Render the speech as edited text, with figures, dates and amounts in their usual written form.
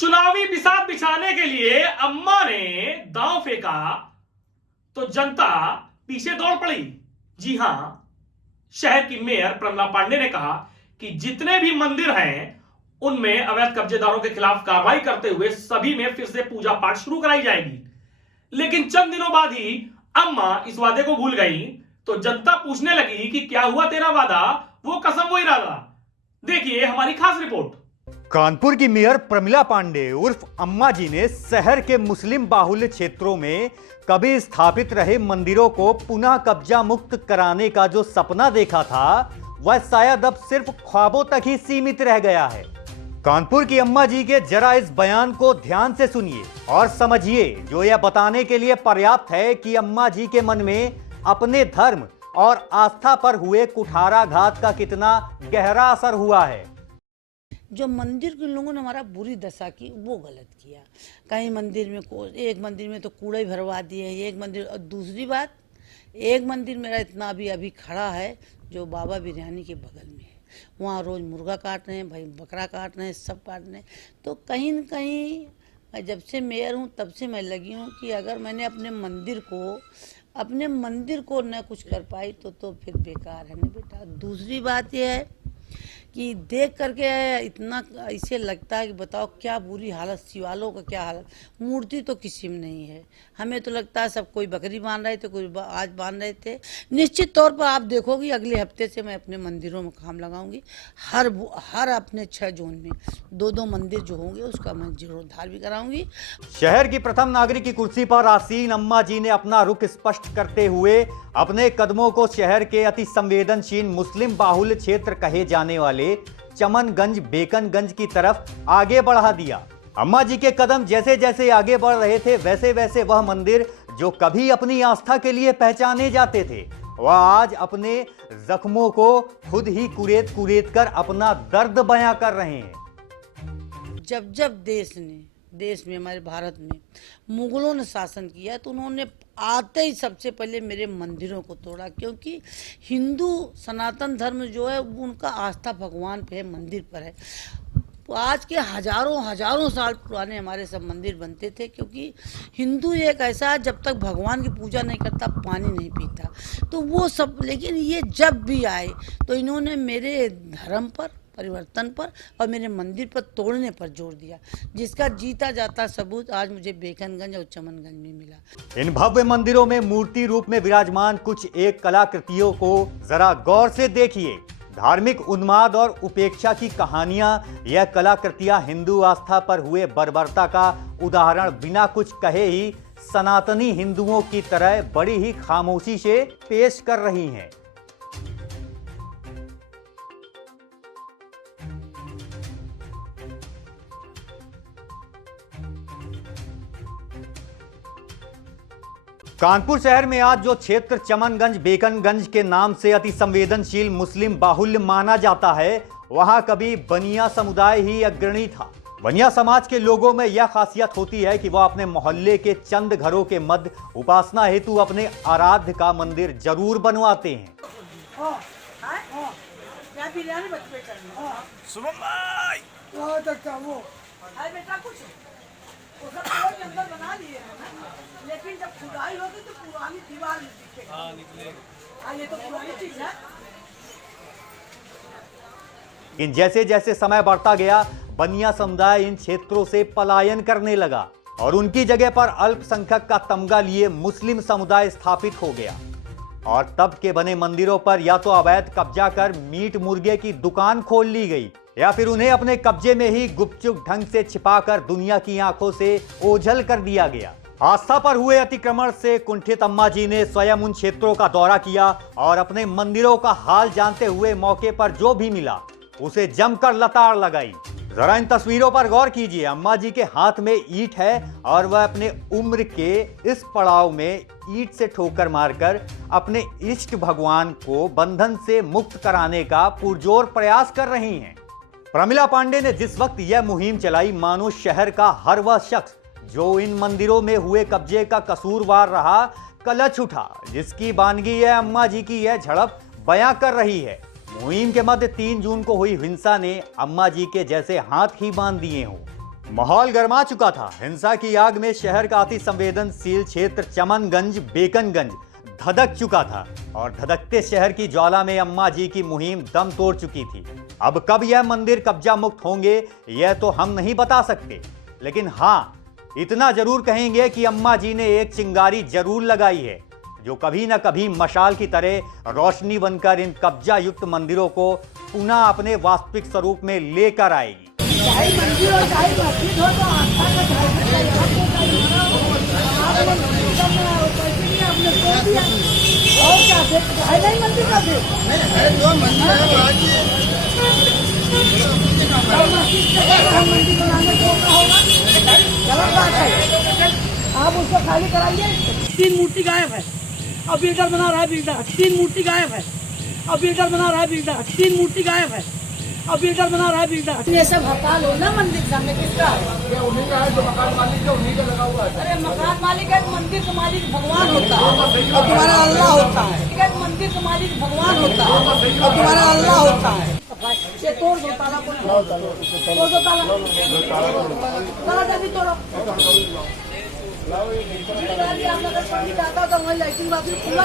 चुनावी बिसात बिछाने के लिए अम्मा ने दांव फेंका तो जनता पीछे दौड़ पड़ी। जी हां, शहर की मेयर प्रमिला पांडे ने कहा कि जितने भी मंदिर हैं उनमें अवैध कब्जेदारों के खिलाफ कार्रवाई करते हुए सभी में फिर से पूजा पाठ शुरू कराई जाएगी। लेकिन चंद दिनों बाद ही अम्मा इस वादे को भूल गई तो जनता पूछने लगी कि क्या हुआ तेरा वादा, वो कसम वो इरादा। देखिए हमारी खास रिपोर्ट। कानपुर की मेयर प्रमिला पांडे उर्फ अम्मा जी ने शहर के मुस्लिम बाहुल्य क्षेत्रों में कभी स्थापित रहे मंदिरों को पुनः कब्जा मुक्त कराने का जो सपना देखा था वह शायद अब सिर्फ ख्वाबों तक ही सीमित रह गया है। कानपुर की अम्मा जी के जरा इस बयान को ध्यान से सुनिए और समझिए, जो यह बताने के लिए पर्याप्त है कि अम्मा जी के मन में अपने धर्म और आस्था पर हुए कुठाराघात का कितना गहरा असर हुआ है। जो मंदिर के लोगों ने हमारा बुरी दशा की वो गलत किया। कहीं मंदिर में एक मंदिर में तो कूड़ा ही भरवा दिए, एक मंदिर। और दूसरी बात, एक मंदिर मेरा इतना अभी खड़ा है जो बाबा बिरयानी के बगल में है। वहाँ रोज़ मुर्गा काट रहे हैं, भाई बकरा काट रहे हैं, सब काट रहे हैं। तो कहीं न कहीं मैं जब से मेयर हूँ तब से मैं लगी हूँ कि अगर मैंने अपने मंदिर को न कुछ कर पाई तो फिर बेकार है ना बेटा। दूसरी बात यह है कि देख करके इतना ऐसे लगता है कि बताओ क्या बुरी हालत, शिवालों का क्या हालत। मूर्ति तो किसी में नहीं है। हमें तो लगता है सब कोई बकरी बांध रहे थे, कोई आज बांध रहे थे। निश्चित तौर पर आप देखोगी अगले हफ्ते से मैं अपने मंदिरों में काम लगाऊंगी। हर अपने 6 जोन में 2-2 मंदिर जो होंगे उसका मैं जीर्णोद्धार भी कराऊंगी। शहर की प्रथम नागरिक की कुर्सी पर आसीन अम्मा जी ने अपना रुख स्पष्ट करते हुए अपने कदमों को शहर के अति संवेदनशील मुस्लिम बाहुल्य क्षेत्र कहे जाने वाले चमनगंज बेकनगंज की तरफ आगे बढ़ा दिया। अम्मा जी के कदम जैसे जैसे आगे बढ़ रहे थे वैसे वैसे वह मंदिर जो कभी अपनी आस्था के लिए पहचाने जाते थे वह आज अपने जख्मों को खुद ही कुरेद कर अपना दर्द बयां कर रहे हैं। जब देश में हमारे भारत में मुगलों ने शासन किया तो उन्होंने आते ही सबसे पहले मेरे मंदिरों को तोड़ा, क्योंकि हिंदू सनातन धर्म जो है उनका आस्था भगवान पे है, मंदिर पर है। तो आज के हजारों साल पुराने हमारे सब मंदिर बनते थे, क्योंकि हिंदू एक ऐसा है जब तक भगवान की पूजा नहीं करता पानी नहीं पीता। तो वो सब, लेकिन ये जब भी आए तो इन्होंने मेरे धर्म पर, परिवर्तन पर और मेरे मंदिर पर तोड़ने पर जोर दिया, जिसका जीता जाता सबूत आज मुझे बेकनगंज और चमनगंज में मिला। इन भव्य मंदिरों में मूर्ति रूप में विराजमान कुछ एक कलाकृतियों को जरा गौर से देखिए। धार्मिक उन्माद और उपेक्षा की कहानियां, यह कलाकृतियां हिंदू आस्था पर हुए बर्बरता का उदाहरण बिना कुछ कहे ही सनातनी हिंदुओं की तरह बड़ी ही खामोशी से पेश कर रही हैं। कानपुर शहर में आज जो क्षेत्र चमनगंज बेकनगंज के नाम से अति संवेदनशील मुस्लिम बाहुल्य माना जाता है वहां कभी बनिया समुदाय ही अग्रणी था। बनिया समाज के लोगों में यह खासियत होती है कि वह अपने मोहल्ले के चंद घरों के मध्य उपासना हेतु अपने आराध्य का मंदिर जरूर बनवाते हैं। लेकिन जब खुदाई होगी तो पुरानी दीवार निकलेगा। ये तो पुरानी चीज है। इन जैसे जैसे समय बढ़ता गया बनिया समुदाय इन क्षेत्रों से पलायन करने लगा और उनकी जगह पर अल्पसंख्यक का तमगा लिए मुस्लिम समुदाय स्थापित हो गया। और तब के बने मंदिरों पर या तो अवैध कब्जा कर मीट मुर्गे की दुकान खोल ली गई या फिर उन्हें अपने कब्जे में ही गुपचुप ढंग से छिपाकर दुनिया की आंखों से ओझल कर दिया गया। आस्था पर हुए अतिक्रमण से कुंठित अम्मा जी ने स्वयं उन क्षेत्रों का दौरा किया और अपने मंदिरों का हाल जानते हुए मौके पर जो भी मिला उसे जमकर लताड़ लगाई। जरा इन तस्वीरों पर गौर कीजिए। अम्मा जी के हाथ में ईंट है और वह अपने उम्र के इस पड़ाव में ईंट से ठोकर मारकर अपने इष्ट भगवान को बंधन से मुक्त कराने का पुरजोर प्रयास कर रही हैं। प्रमिला पांडे ने जिस वक्त यह मुहिम चलाई मानो शहर का हर वह शख्स जो इन मंदिरों में हुए कब्जे का कसूरवार रहा कलच उठा, जिसकी बानगी यह अम्मा जी की यह झड़प बयां कर रही है। मुहिम के मध्य 3 जून को हुई हिंसा ने अम्मा जी के जैसे हाथ ही बांध दिए हों। माहौल गर्मा चुका था। हिंसा की आग में शहर का अति संवेदनशील क्षेत्र चमनगंज बेकनगंज धधक चुका था और धधकते शहर की ज्वाला में अम्मा जी की मुहिम दम तोड़ चुकी थी। अब कब यह मंदिर कब्जा मुक्त होंगे यह तो हम नहीं बता सकते, लेकिन हाँ इतना जरूर कहेंगे कि अम्मा जी ने एक चिंगारी जरूर लगाई है जो कभी न कभी मशाल की तरह रोशनी बनकर इन कब्जा युक्त मंदिरों को पुनः अपने वास्तविक स्वरूप में लेकर आएगी। चाहे मंदिर हो चाहे मस्जिद हो तो आस्था का धर्म है। आपने सोच दिया और क्या है नहीं मंदिर का भी मंदिर बनाने को होगा, गलत बात है। आप उसको खाली कराइए। 3 मूर्ति गायब है और बिल्डर बना रहा है बिल्डर। 3 मूर्ति गायब है और बिल्डर बना रहा है बिल्डर। 3 मूर्ति गायब है और बिल्डर बना रहा है बिल्डर। ये सब हड़ताल हो ना मंदिर सामने किसका है? उन्हीं का है, जो मकान मालिक है उन्हीं का लगा हुआ है। अरे मकान मालिक है, मंदिर का मालिक भगवान होता है और तुम्हारा अल्लाह होता है। मंदिर का मालिक भगवान होता है और तुम्हारा अल्लाह होता है। ये तोड़ दो ताला, तोड़ दो ताला, ताला जल्दी तोड़ो। आप अगर पंडित आता तो वही लाइटिंग बाकी खुला